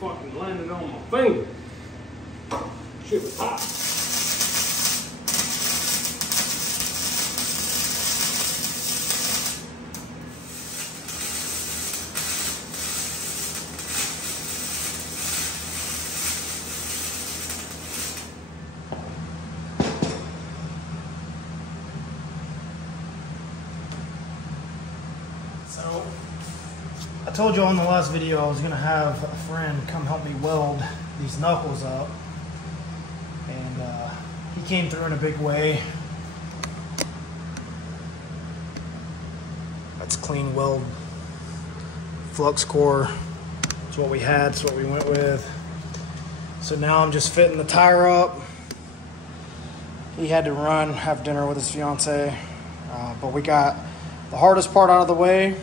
Fucking landed on my finger. Shit was hot. So, I told you on the last video I was going to have a friend come help me weld these knuckles up, and he came through in a big way. That's clean weld flux core. It's what we had, it's what we went with. So now I'm just fitting the tire up. He had to run, have dinner with his fiance, but we got the hardest part out of the way.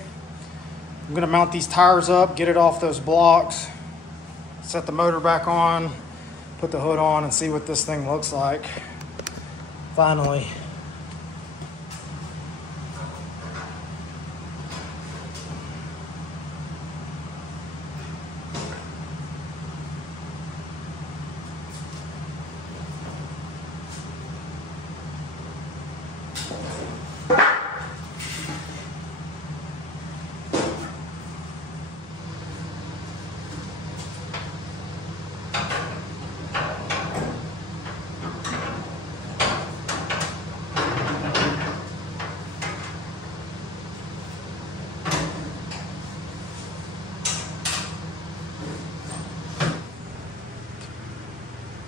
I'm gonna mount these tires up, get it off those blocks, set the motor back on, put the hood on, and see what this thing looks like finally.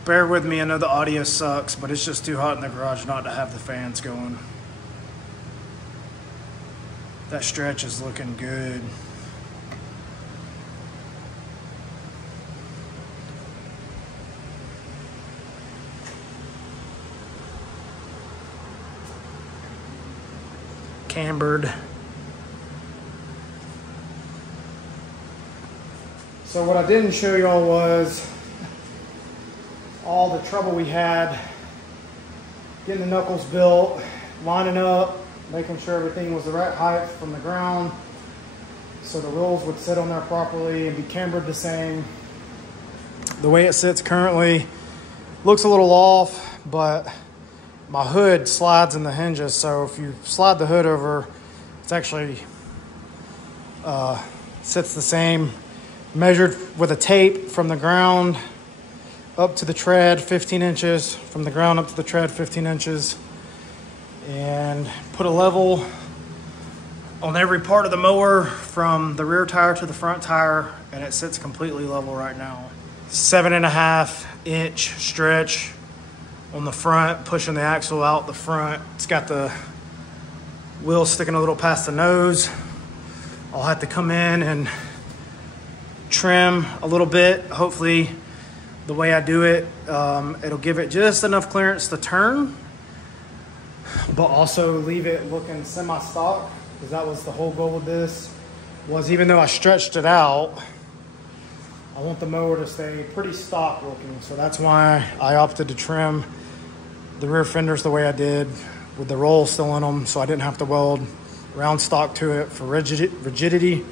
Bear with me, I know the audio sucks, but it's just too hot in the garage not to have the fans going. That stretch is looking good. Cambered. So what I didn't show y'all was all the trouble we had getting the knuckles built, lining up, making sure everything was the right height from the ground so the wheels would sit on there properly and be cambered the same. The way it sits currently looks a little off, but my hood slides in the hinges, so if you slide the hood over, it's actually sits the same. Measured with a tape from the ground up to the tread, 15 inches, from the ground up to the tread, 15 inches, and put a level on every part of the mower from the rear tire to the front tire, and it sits completely level right now. 7.5 inch stretch on the front, pushing the axle out the front. It's got the wheel sticking a little past the nose. I'll have to come in and trim a little bit. Hopefully the way I do it, it'll give it just enough clearance to turn, but also leave it looking semi-stock, because that was the whole goal with this, was even though I stretched it out, I want the mower to stay pretty stock looking. So that's why I opted to trim the rear fenders the way I did, with the roll still in them, so I didn't have to weld round stock to it for rigidity.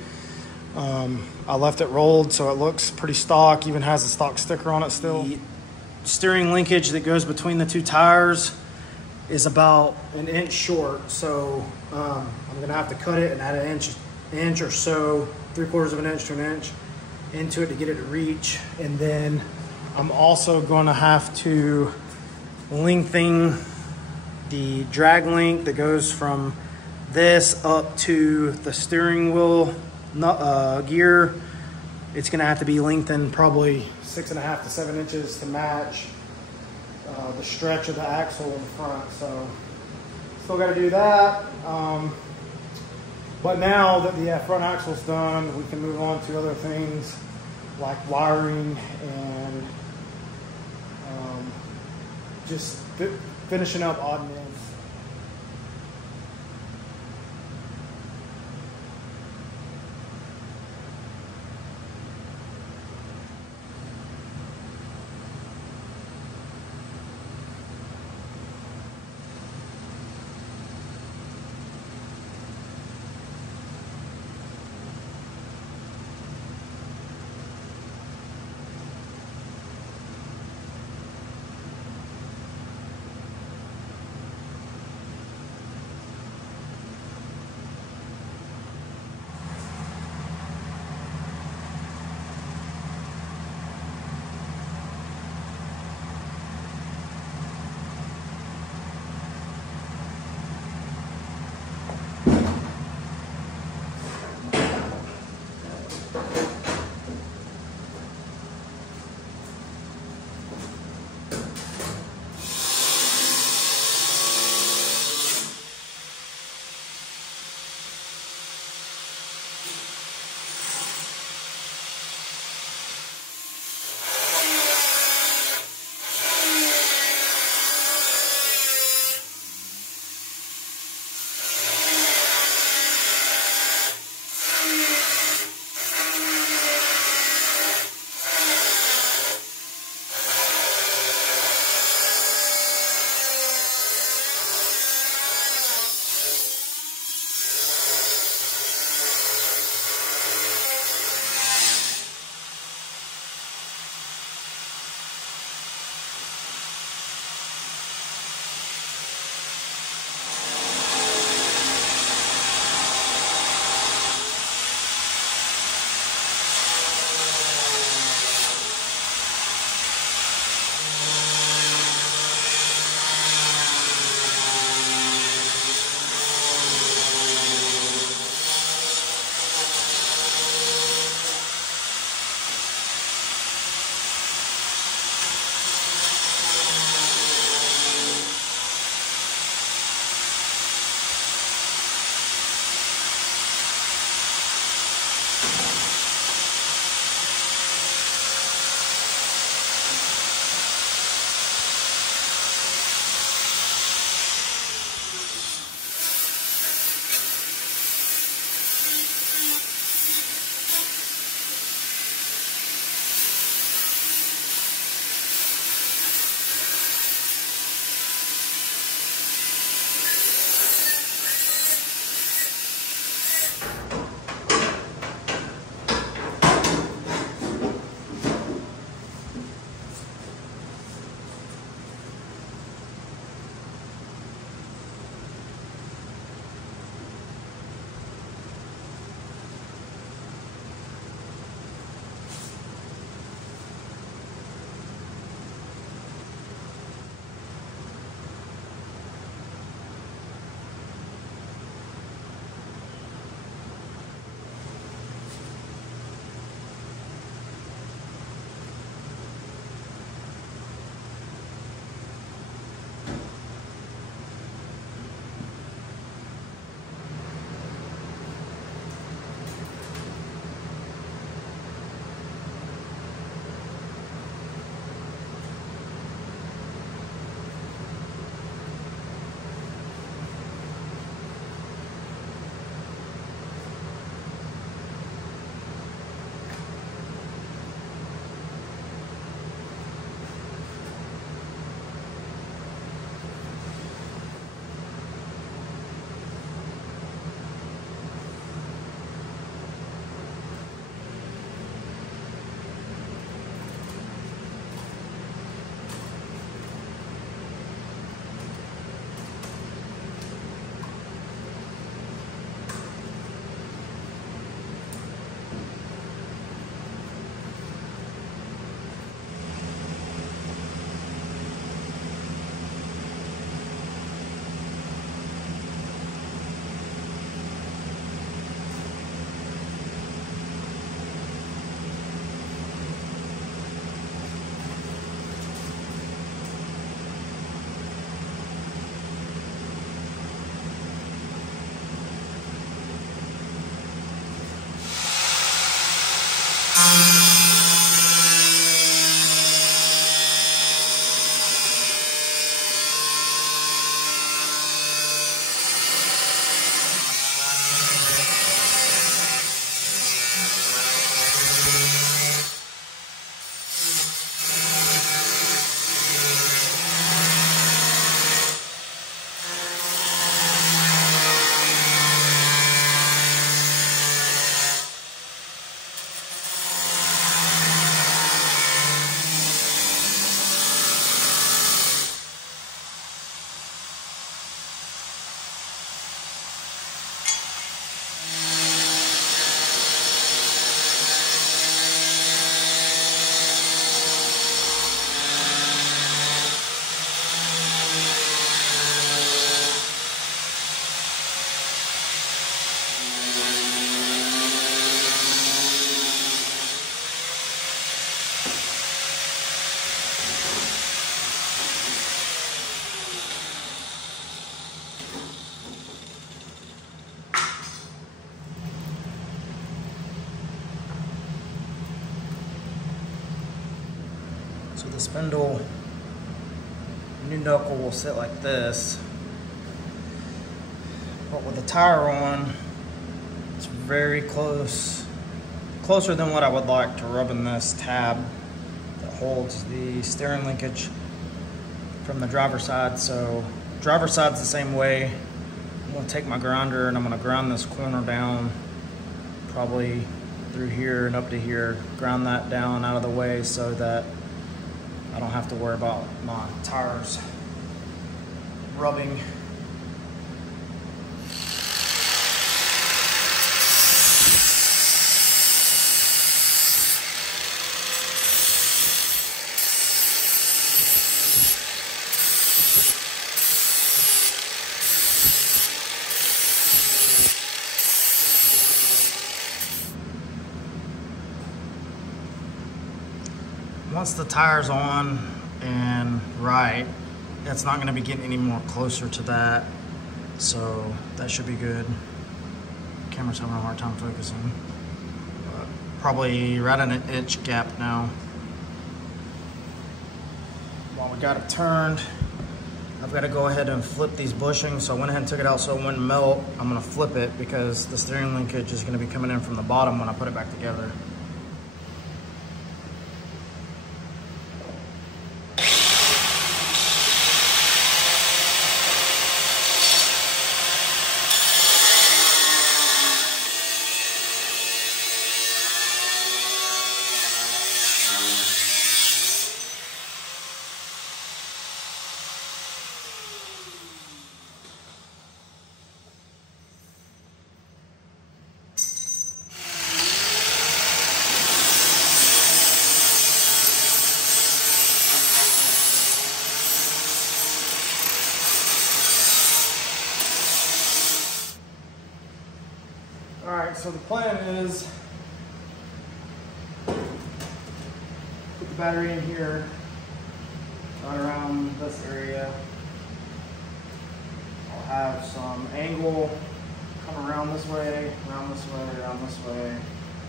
I left it rolled so it looks pretty stock, even has a stock sticker on it still. The steering linkage that goes between the two tires is about 1 inch short, so I'm gonna have to cut it and add an inch or so, 3/4 of an inch to an inch into it to get it to reach. And then I'm also gonna have to lengthen the drag link that goes from this up to the steering wheel gear. It's gonna have to be lengthened probably 6.5 to 7 inches to match the stretch of the axle in front. So still gotta do that. But now that the front axle's done, we can move on to other things like wiring and just finishing up odd ends. the spindle, new knuckle will sit like this, but with the tire on, it's very close, closer than what I would like to rubbing this tab that holds the steering linkage from the driver's side. So driver's side's the same way. I'm gonna take my grinder and I'm gonna grind this corner down, probably through here and up to here, grind that down out of the way so that I don't have to worry about my tires rubbing. Once the tire's on and right, it's not going to be getting any more closer to that, so that should be good. The camera's having a hard time focusing. But probably right in an inch gap now. While we got it turned, I've got to go ahead and flip these bushings. So I went ahead and took it out so it wouldn't melt. I'm going to flip it because the steering linkage is going to be coming in from the bottom when I put it back together. Alright, so the plan is put the battery in here, right around this area. I'll have some angle come around this way, around this way, around this way,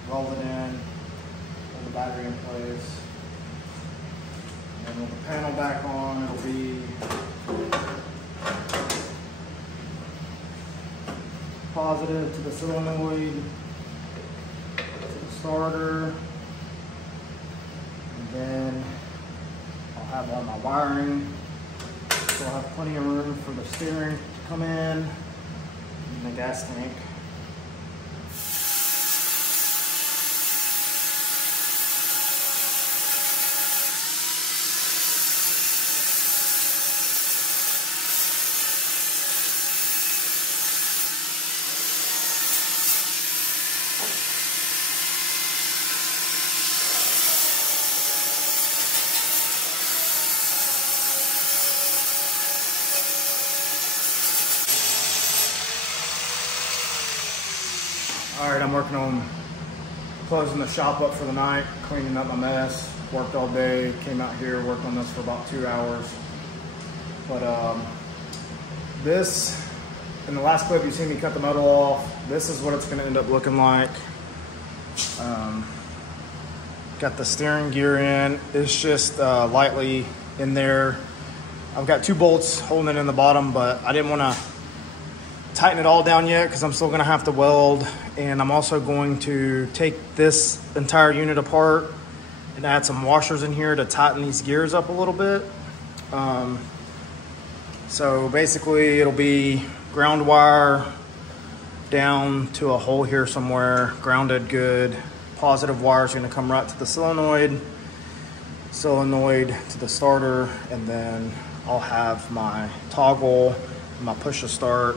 weld it in, put the battery in place. And with the panel back on, it'll be positive to the solenoid, to the starter, and then I'll have all my wiring, so I'll have plenty of room for the steering to come in and the gas tank. Alright, I'm working on closing the shop up for the night, cleaning up my mess. Worked all day, came out here, worked on this for about 2 hours. But this, in the last clip you see me cut the metal off, this is what it's going to end up looking like. Got the steering gear in, it's just lightly in there. I've got 2 bolts holding it in the bottom, but I didn't want to tighten it all down yet because I'm still going to have to weld, and I'm also going to take this entire unit apart and add some washers in here to tighten these gears up a little bit. So basically it'll be ground wire down to a hole here somewhere, grounded good. Positive wire is going to come right to the solenoid to the starter, and then I'll have my toggle, my push to start,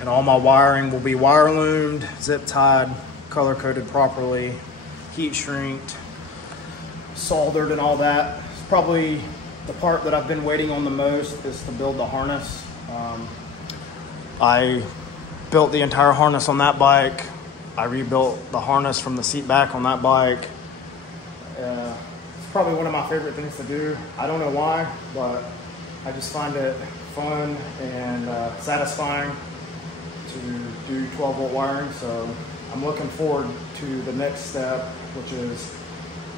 and all my wiring will be wire loomed, zip tied, color coded properly, heat shrinked, soldered and all that. It's probably the part that I've been waiting on the most is to build the harness. I built the entire harness on that bike. I rebuilt the harness from the seat back on that bike. It's probably one of my favorite things to do. I don't know why, but I just find it fun and satisfying to do 12-volt wiring. So I'm looking forward to the next step, which is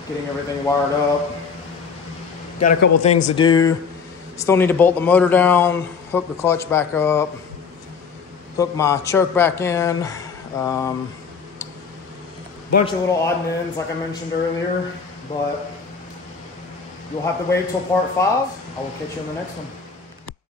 getting everything wired up, got a couple things to do. Still need to bolt the motor down, hook the clutch back up, hook my choke back in. Bunch of little odd and ends like I mentioned earlier, but you'll have to wait till part 5. I will catch you in the next one.